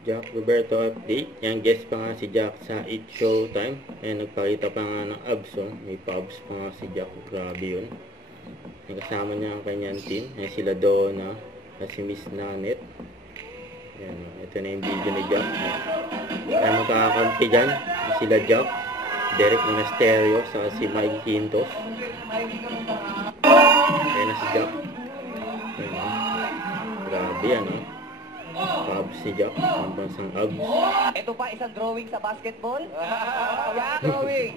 Jack Roberto update. Yan, guest pa nga si Jack sa It Showtime. Ayan, nagpakita pa nga ng abs, oh. May pa-abs pa nga si Jack. Grabe yun. Kasama niya ang kanyang team. Ayan, sila Donna at si Miss Nanette. Ayan, ito na yung video ni Jack. Ayan, magkakakampi dyan. Sila Jack, Derek Monasterio, sa si Mike Quintos. Ayan na si Jack. Ayan, grabe yan, oh. Pa-abs si Jack, ang bansang abs. Ito pa, isang drawing sa basketball. Drawing!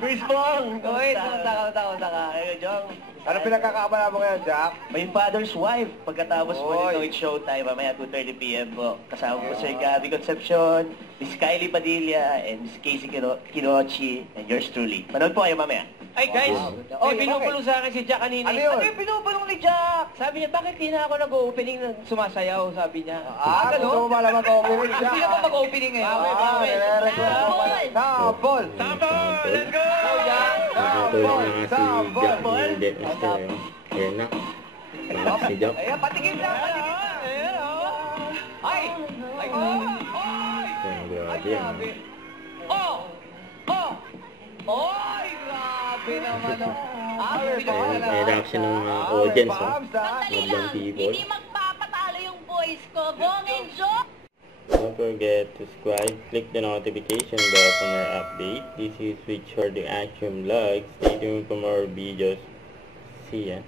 Chris Bong! Wait, kamusta ka? Jong. Ano pinagkakabala mo ngayon, Jack? My father's wife. Pagkatapos po Oy. nito, it's showtime. Mamaya 2:30 PM po. Kasama po Sir Gabby Concepcion, Miss Kylie Padilla, and Miss Casey Kinochi, and yours truly. Manood po kayo mamaya. Ay guys, Oh, may pinupulong sa akin si Jack kanina. Ano yun? Ano yung pinupulong ni Jack? Sabi niya, bakit di na ako nag-opening na sumasayaw? Sabi niya. Gusto mo malaman ko opening, Jack? Hindi na ba mag-opening ngayon? Nire-request mo pala. Sample! Sample! Let's go! Nakatulog na nga si Jack ng Derek Monasterio. Ayan na. Pa-abs si Jack. Ayan, patigil na, patigil. Ayan, oh. Ay! Ay! Ayan, grabe yan. Oh! Oh! Oy! Grabe naman, oh. Ayan, reaction ng mga audience, oh. Sandali Mga lang, people. hindi magpapatalo yung voice ko. Bong and Joe! Don't forget to subscribe, click the notification bell for more updates. This is Richard the Action Vlog. Stay tuned for more videos. See ya.